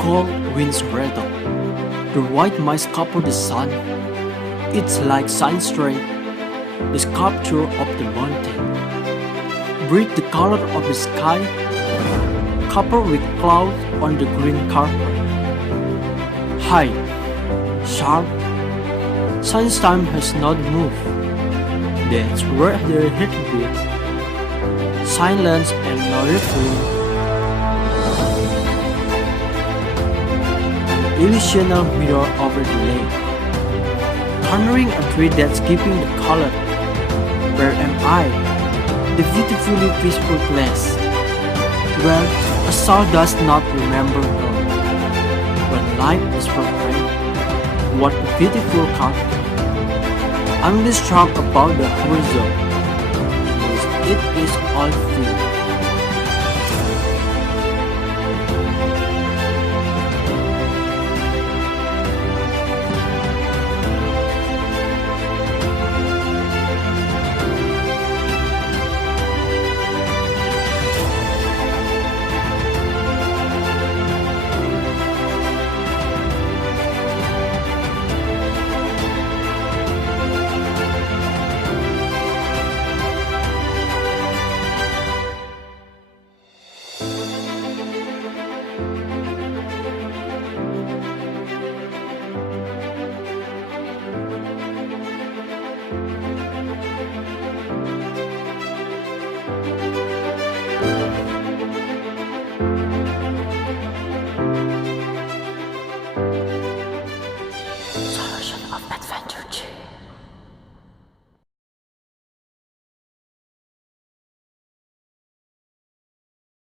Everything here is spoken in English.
cold winds rattle. The white mice cover the sun. It's like sunstray, the sculpture of the mountain. Breathe the color of the sky, covered with clouds on the green carpet. High, sharp, sunshine has not moved. That's where the heat beats. Silence and no refrain. An illusional mirror over the lake. Cornering a tree that's giving the color. Where am I? The beautifully peaceful place. Well, a soul does not remember her. When life is perfect, what a beautiful country. I'm distraught about the horizon. It is all free.